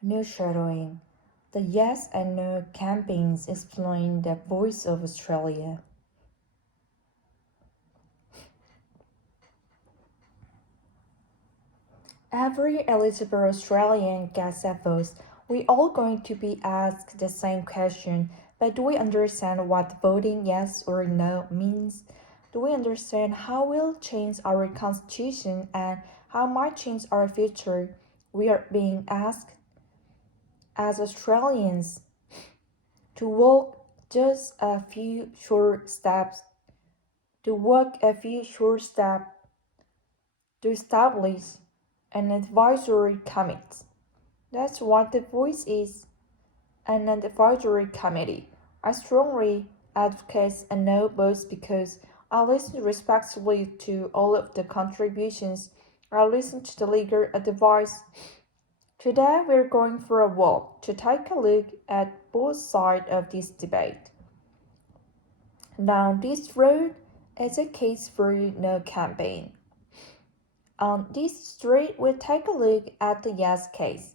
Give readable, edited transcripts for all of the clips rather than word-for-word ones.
Shadowing. The Yes and No campaigns exploring the voice of Australia. Every eligible Australian gets a vote. We all going to be asked the same question, but do we understand what voting yes or no means? Do we understand how we'll change our constitution and how might change our future? We are being asked as Australians to walk just a few short steps, to walk a few short steps to establish an advisory committee. That's what the voice is, an advisory committee. I strongly advocate a no vote because I listen respectfully to all of the contributions. I listen to the legal advice. Today we're going for a walk to take a look at both sides of this debate. Now this road is a case for no campaign. On this street we'll take a look at the yes case.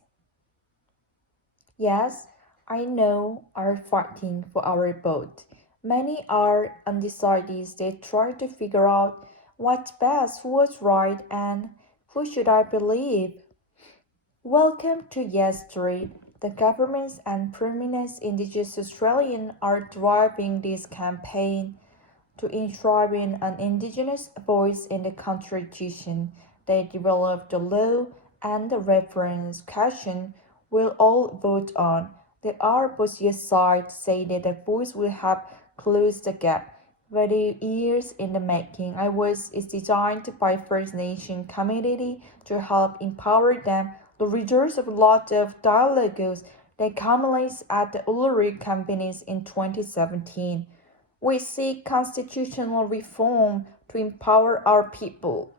Yes, I know are fighting for our vote. Many are undecided. They try to figure out what's best, who's right, and who should I believe. Welcome to Yes Street. The governments and prominent Indigenous Australians are driving this campaign to enshrine an Indigenous voice in the Constitution. They developed the law and the reference question we'll all vote on. The opposite side say that the voice will help close the gap. Very years in the making, I was is designed by First Nation community to help empower them. The results of a lot of dialogues that culminates at the Uluru campaigns in 2017. We seek constitutional reform to empower our people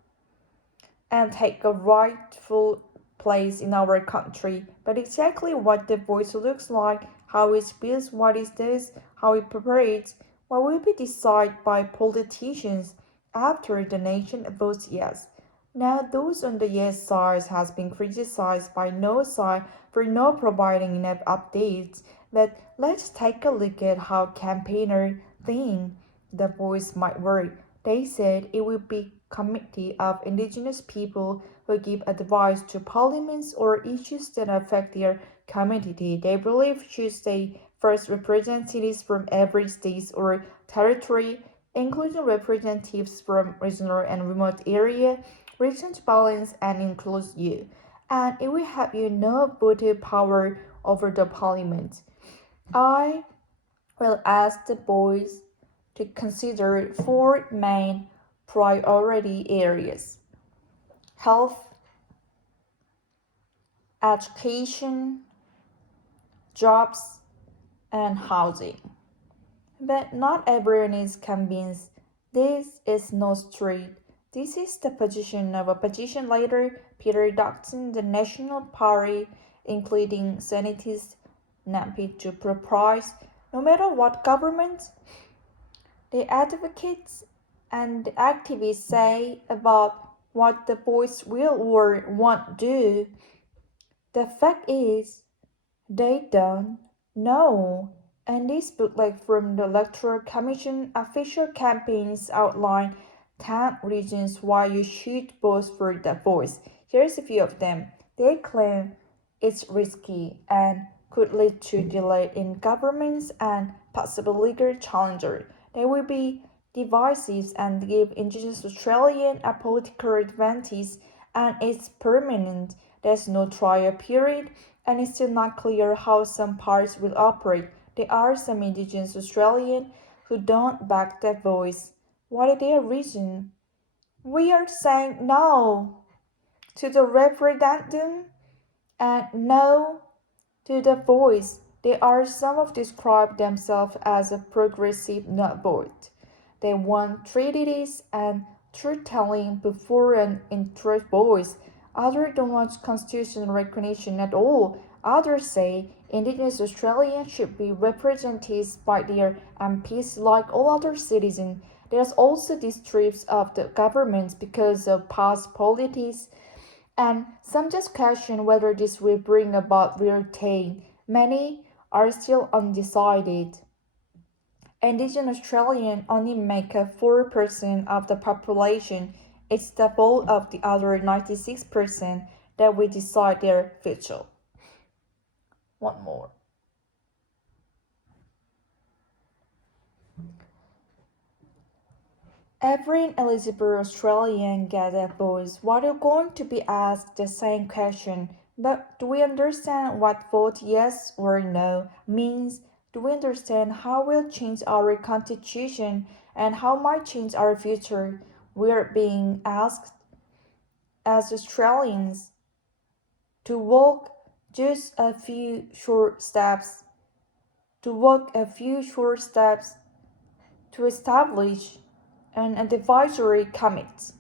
and take a rightful place in our country. But exactly what the voice looks like, how it speaks, what it does, how it prepares, what will be decided by politicians after the nation votes yes. Now, those on the yes side has been criticized by no side for not providing enough updates. But let's take a look at how campaigners think the voice might work. They said it will be committee of Indigenous people who give advice to parliaments or issues that affect their community. They believe should stay first representatives from every state or territory, including representatives from regional and remote area, region balance and includes you. And it will have you no voting power over the parliament. I will ask the boys to consider four main priority areas: health, education, jobs, and housing. But not everyone is convinced. This is no street. This is the position of opposition leader Peter Dutton, the National Party, including Senators Nampi to propose, no matter what government, the advocates and activists say about what the boys will or won't do. The fact is, they don't know. And this booklet from the Electoral Commission official campaigns outline 10 reasons why you should vote for the voice. Here's a few of them. They claim it's risky and could lead to delay in governments and possible legal challenges. They will be divisive and give Indigenous Australians a political advantage, and it's permanent. There's no trial period, and it's still not clear how some parts will operate. There are some Indigenous Australians who don't back their voice. What is their reason? We are saying no to the referendum and no to the voice. There are some who describe themselves as a progressive not vote. They want treaties and truth-telling before an interest voice. Others don't want constitutional recognition at all. Others say Indigenous Australians should be represented by their MPs like all other citizens. There's also distrust of the government because of past politics And some just question whether this will bring about real change. Many are still undecided. Indigenous Australians only make up 4% of the population. It's the vote of the other 96% that will decide their future. One more. Every eligible Australian gets a voice. What are going to be asked the same question? But do we understand what vote yes or no means? Do we understand how will change our constitution and how might change our future? We are being asked as Australians to walk just a few short steps, to establish an advisory committee.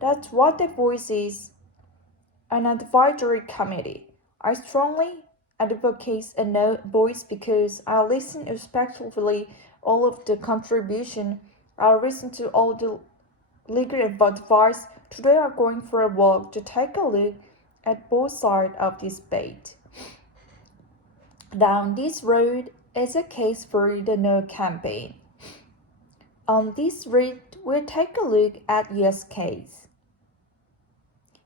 That's what the voice is, an advisory committee. I strongly advocate a no voice because I listen respectfully all of the contribution. I listen to all the legal advice. Today I'm going for a walk to take a look at both sides of this debate. Down this road is a case for the no campaign. On this route, we'll take a look at US case.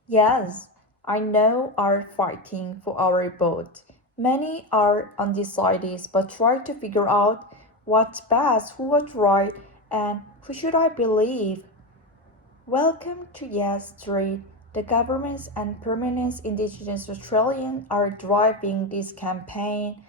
Yes, I know are fighting for our vote. Many are undecided but try to figure out what's best, who was right, and who should I believe. Welcome to Yes Street. The governments and permanent Indigenous Australians are driving this campaign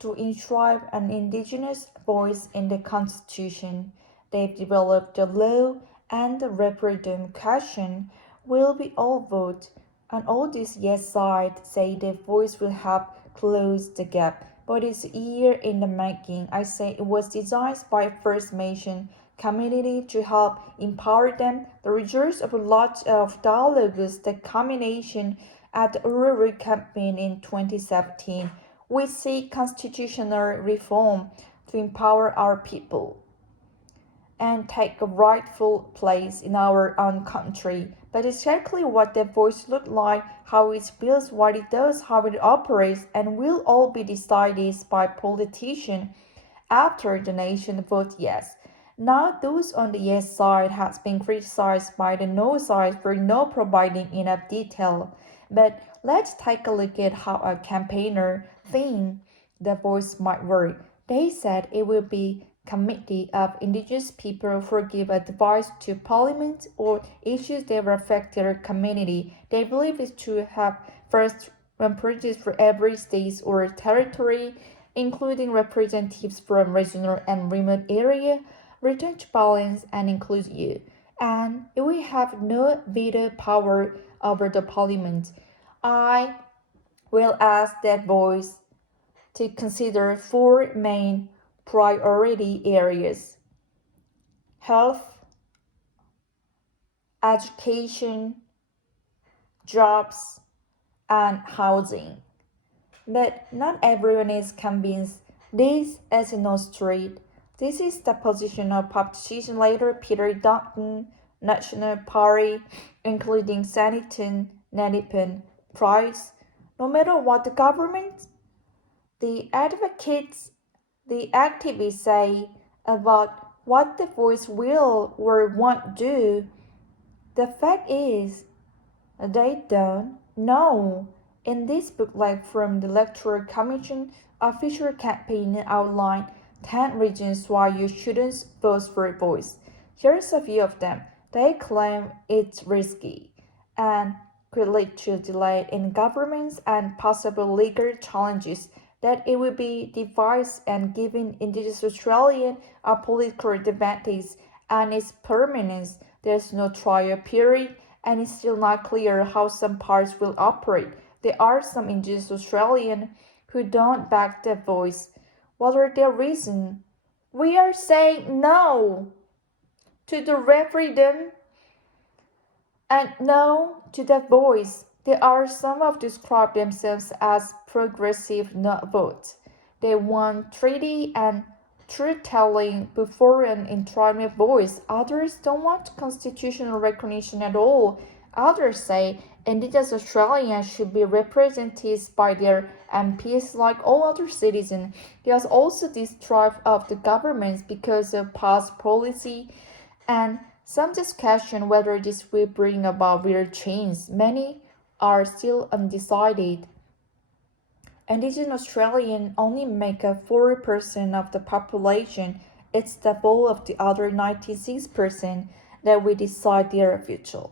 to enshrine an Indigenous voice in the Constitution. They've developed the law and the referendum question will be all vote, and all these yes sides say their voice will help close the gap. But it's a year in the making. I say it was designed by First Nation community to help empower them. The results of a lot of dialogues, the combination at the Uluru campaign in 2017. We seek constitutional reform to empower our people and take a rightful place in our own country. But exactly what that voice looks like, how it feels, what it does, how it operates, and will all be decided by politicians after the nation votes yes. Now those on the yes side has been criticized by the no side for not providing enough detail. But let's take a look at how a campaigner think the voice might work. They said it will be committee of Indigenous people who give advice to Parliament or issues that affect their community. They believe it to have first representatives for every state or territory, including representatives from regional and remote area, return to balance and include you. And it will have no veto power over the Parliament. I will ask that voice to consider four main priority areas: health, education, jobs, and housing. But not everyone is convinced this is no street. This is the position of politician leader Peter Dutton, National Party, including Senator Nathan Price. No matter what the government, the advocates, the activists say about what the voice will or won't do, the fact is they don't know. In this booklet from the Electoral Commission, official campaign outlined 10 reasons why you shouldn't vote for a voice. Here's a few of them. They claim it's risky and could lead to delay in governments and possible legal challenges, that it will be devised and giving Indigenous Australians a political advantage, and its permanence. There's no trial period, and it's still not clear how some parts will operate. There are some Indigenous Australians who don't back their voice. What are their reasons? We are saying no to the referendum and no to that voice. There are some who describe themselves as progressive not vote. They want treaty and truth-telling before an entitlement voice. Others don't want constitutional recognition at all. Others say Indigenous Australians should be represented by their MPs like all other citizens. There's also distrust of the government because of past policy, and some just question whether this will bring about real change. Many are still undecided. Indigenous Australians only make up 4% of the population. It's the vote of the other 96% that will decide their future.